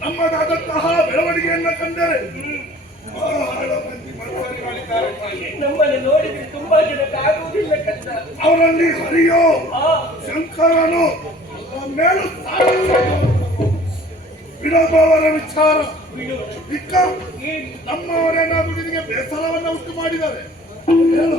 ನಮ್ಮದಾದಂತಹ ಬೆಳವಣಿಗೆಯನ್ನ ಕಂಡರೆ. ನಮ್ಮನ್ನು ನೋಡಿದ್ರೆ ತುಂಬಾ ಜನಕ್ಕೆ ಆಗುವುದಿಲ್ಲ ಕಂದ ಅವರಲ್ಲಿ ಹರಿಯೋ ಶಂಕರನು ಮೇಲು ವಿನೋಬವರ ವಿಚಾರ. ನಮ್ಮವರೇನಾದ್ರೂ ನಿನಗೆ ಬೇಸರವನ್ನ ಉಂಟು ಮಾಡಿದ್ದಾರೆ ಏನು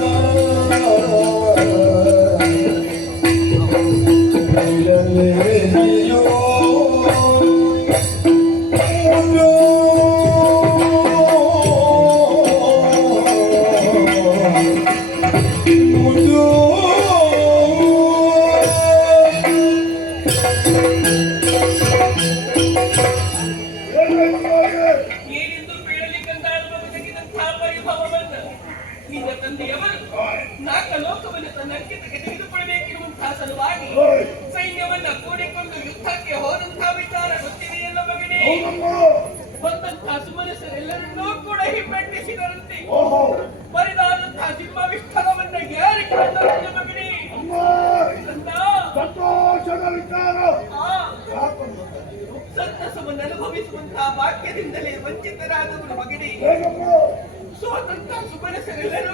Lord. Son tan superes en el este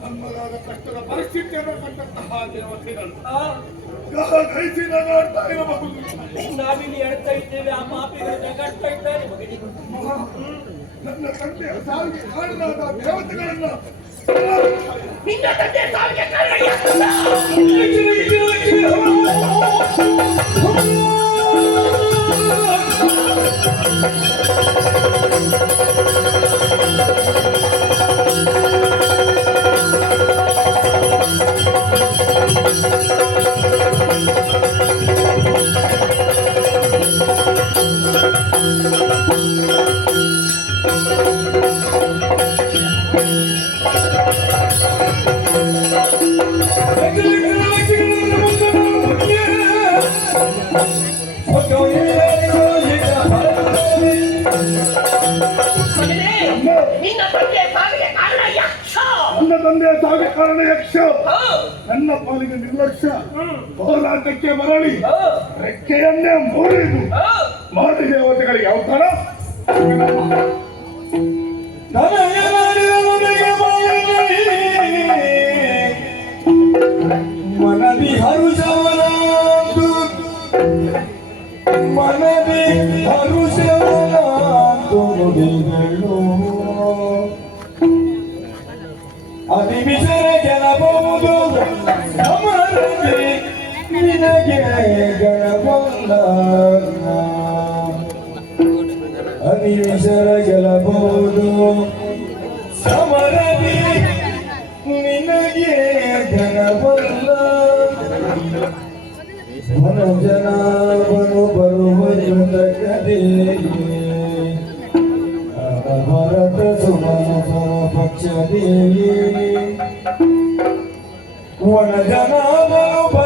ನಮ್ಮದಾದ ಕಷ್ಟದ ಪರಿಸ್ಥಿತಿಯನ್ನು ಕಂಡಂತಹ ದೇವತೆಗಳು ನೋಡ್ತಾ ಇರಬಹುದು ನಾವಿಲ್ಲಿ ಎಡ್ತಾ ಇದ್ದೇವೆ ಆ ಪಾಪಿಗಳು ನಗಾಡ್ತಾ ಇದ್ದಾರೆ ನನ್ನ ತಂದೆ ಸಾವಿಗೆ ಯಾರು? ಆ ನಿನ್ನ ತಂದೆ ಸಾವಿಗೆ ಕಾರಣ ಯಕ್ಷ ನನ್ನ ತಂದೆಯ ಸಾವಿಗೆ ಕಾರಣ ಯಕ್ಷ. ನನ್ನ ಪಾಲಿಗೆ ನಿರ್ಲಕ್ಷ್ಯ. ಹೋರಾಟಕ್ಕೆ ಮರಳಿ. ರೆಕ್ಕೆಯನ್ನೇ ಮುರಿದು. ಹೋ. ಮಾತಿ ದೇವತೆಗಳಿಗೆ ಅವತಾರ ನನಗೆ ಅನಿಮಿಷರ ಗೆಲ್ಲಬಹುದು ಸಮರದಿ ನಿನಗೆ ಘನವಲ್ಲ ಮನಜನಾವನು ಬರುವ ಜೊತೆಗದೆ ಭರತ ಸುಮನ ಪಕ್ಷದೇ ವನಜನಾವನು ಬರುವ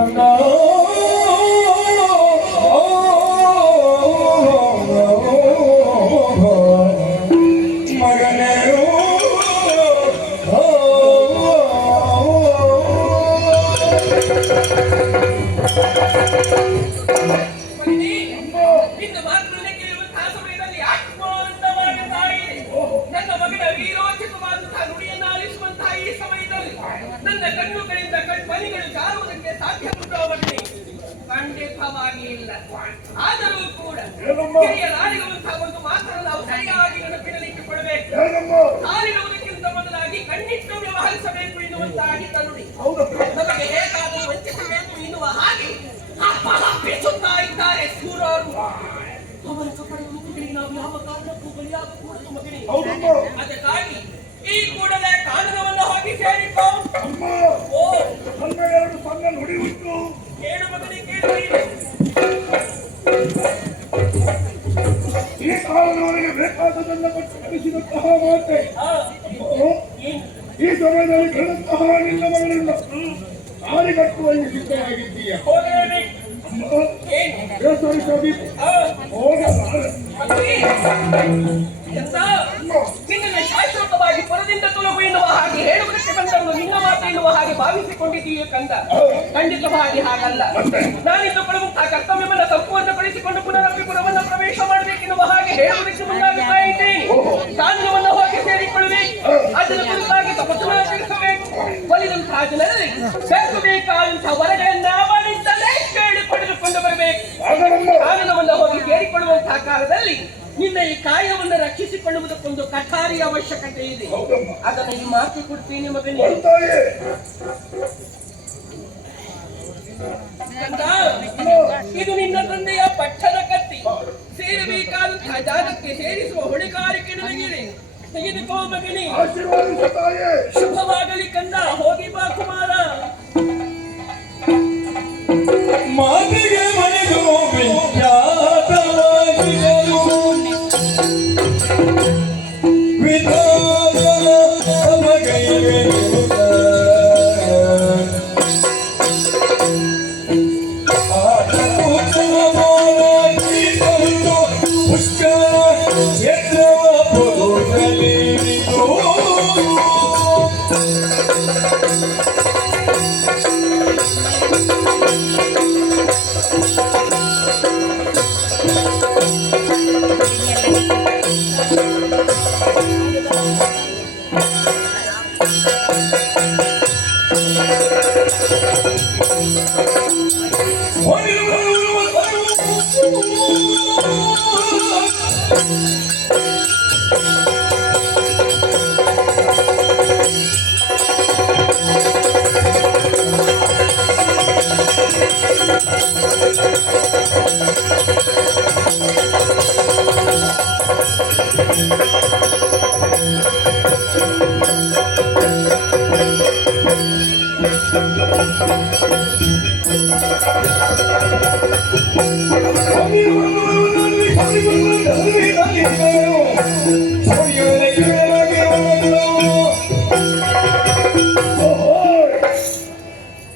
ಕಂದ ಹಿರಿಯರಾಗಿರುವಂತಹ ಒಂದು ಮಾತನ್ನು ನಾವು ಸರಿಯಾಗಿ ನೆನಪಿನಲ್ಲಿಟ್ಟು ಕೊಡಬೇಕು. ಮೊದಲಾಗಿ ಕಣ್ಣಿಟ್ಟು ವ್ಯವಹರಿಸಬೇಕು ಎನ್ನುವಂತಾಗಿ ನುಡಿ ಹೌದಪ್ಪ ನಮಗೆ ಹೇಗಾದರೂ ವಂಚಿಸಬೇಕು ಎನ್ನುವ ಹಾಗೆ ಇದ್ದಾರೆ ಸೂರರು. ಅವರ ಕಪಡ ಮುಖಗಳಿಗೆ ನಾವು ಯಾವ ಕಾರಣಕ್ಕೂ ಬಲಿಯಾಗಕೂಡದು ಮಗನೇ ಹೌದಮ್ಮ ಅದಕ್ಕಾಗಿ ಈ ಕೂಡಲೇ ಕಾನೂನವನ್ನು ಹೋಗಿ ಸೇರಿಕೋ. ಓ ನನ್ನ ಎರಡು ಸಣ್ಣ ನುಡಿ ಉಂಟು. ಕೇಳು ಮಗನಿಗೆ ಕೇಳು ಕೊಟ್ಟು ಕಲಿಸಿದಂತಹ ಮಾತೆ? ಈ ಸಮಯದಲ್ಲಿ ಕಳೆದಂತಹ ನಿನ್ನ ಮಗಳಿಂದ ಸಾರಿ ಕಟ್ಟುವಲ್ಲಿ ಸಿದ್ಧವಾಗಿದ್ದೀಯ ಮಗನೇ, ಎಂತ? ನಿನ್ನನ್ನು ಶಾಶ್ವತವಾಗಿ ಪರದಿಂದ ತೊಲಗು ಎನ್ನುವ ಹಾಗೆ ಹೇಳುವುದಕ್ಕೆ ಬಂದವನು ನಿನ್ನ ಮಾತು ಎನ್ನುವ ಹಾಗೆ ಭಾವಿಸಿಕೊಂಡಿದ್ದೀಯ ಕಂದ? ಖಂಡಿತವಾಗಿ ಹಾಗಲ್ಲ. ನಾನಿಂದು ಕೊಡುವಂತಹ ಕರ್ತವ್ಯವನ್ನು ಸಂಪೂರ್ಣಪಡಿಸಿಕೊಂಡು ಪುನರಪಿ ಪುರವನ್ನು ಪ್ರವೇಶ ಮಾಡಬೇಕೆನ್ನುವ ಹಾಗೆ ಹೇಳುವುದಕ್ಕೆ ಮುಂದಾಗುತ್ತಾ ಇದ್ದೇನೆ ಸಾಧನವನ್ನು ಹೋಗಿ ಸೇರಿಕೊಳ್ಳಬೇಕು. ಅದರ ಕುರಿತಾಗಿ ತಪಸ್ಸು ತಿಳಿಸಬೇಕು. ಒಲಿದಂತಹ ಜನರಲ್ಲಿ ಬೆಕ್ಕು ಬೇಕಾದಂತಹ ವರಗಳನ್ನ ಮಾಡಿದ್ದಲ್ಲೇ ಕೇಳಿ ಪಡೆದುಕೊಂಡು ಬರಬೇಕು. ಸಾಧನವನ್ನು ಹೋಗಿ ಸೇರಿಕೊಳ್ಳುವಂತಹ ಕಾಲದಲ್ಲಿ ನಿನ್ನ ಈ ಕಾಯವನ್ನು ರಕ್ಷಿಸಿಕೊಳ್ಳುವುದಕ್ಕೊಂದು ಕಠಾರಿ ಅವಶ್ಯಕತೆ ಇದೆ. ಅದನ್ನ ಈ ಮಾತು ಕೊಡ್ತೀನಿ ಮಗನೇ. ಇದು ನಿನ್ನ ತಂದೆಯ ಕತ್ತಿ ಸೇರಬೇಕಾದಂತಹ ಜಾಗಕ್ಕೆ ಸೇರಿಸುವ ಹೊಣೆಗಾರಿಕೆ ನನಗಿದೆ. ತೆಗೆದುಕೋ ಮಗನಿ. ಶುಭವಾಗಲಿ ಕಂದ. ಹೋಗಿ ಬಾ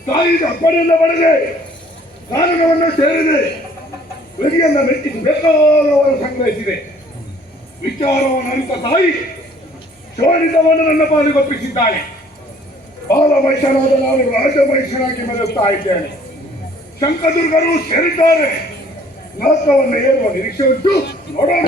ತಾಯಿಗೆ ಅಪ್ಪನಿಂದ ಬಡದೆ ಕಾರಣವನ್ನು ಸೇರಿದೆ ಬೆಳೆಯನ್ನ ಬೇಕಾದವರು ಸಂಗ್ರಹಿಸಿದೆ ವಿಚಾರವನ್ನು ಅರಿತ ತಾಯಿ ಶೋಣಿತವನ್ನು ನನ್ನ ಪಾಲಿಗೊಪ್ಪಿಸಿದ್ದಾಳೆ. ಬಾಲ ವಯಸ್ಸನಾದ ನಾನು ರಾಜ ವಯಸ್ಸನಾಗಿ ಮೆರೆಯುತ್ತಾ ಇದ್ದೇನೆ. ಶಂಕದುರ್ಗರು ಸೇರಿದ್ದಾರೆ. ನಾಟವನ್ನು ಏರುವ ನಿರೀಕ್ಷೆ ಉಂಟು. ನೋಡೋಣ.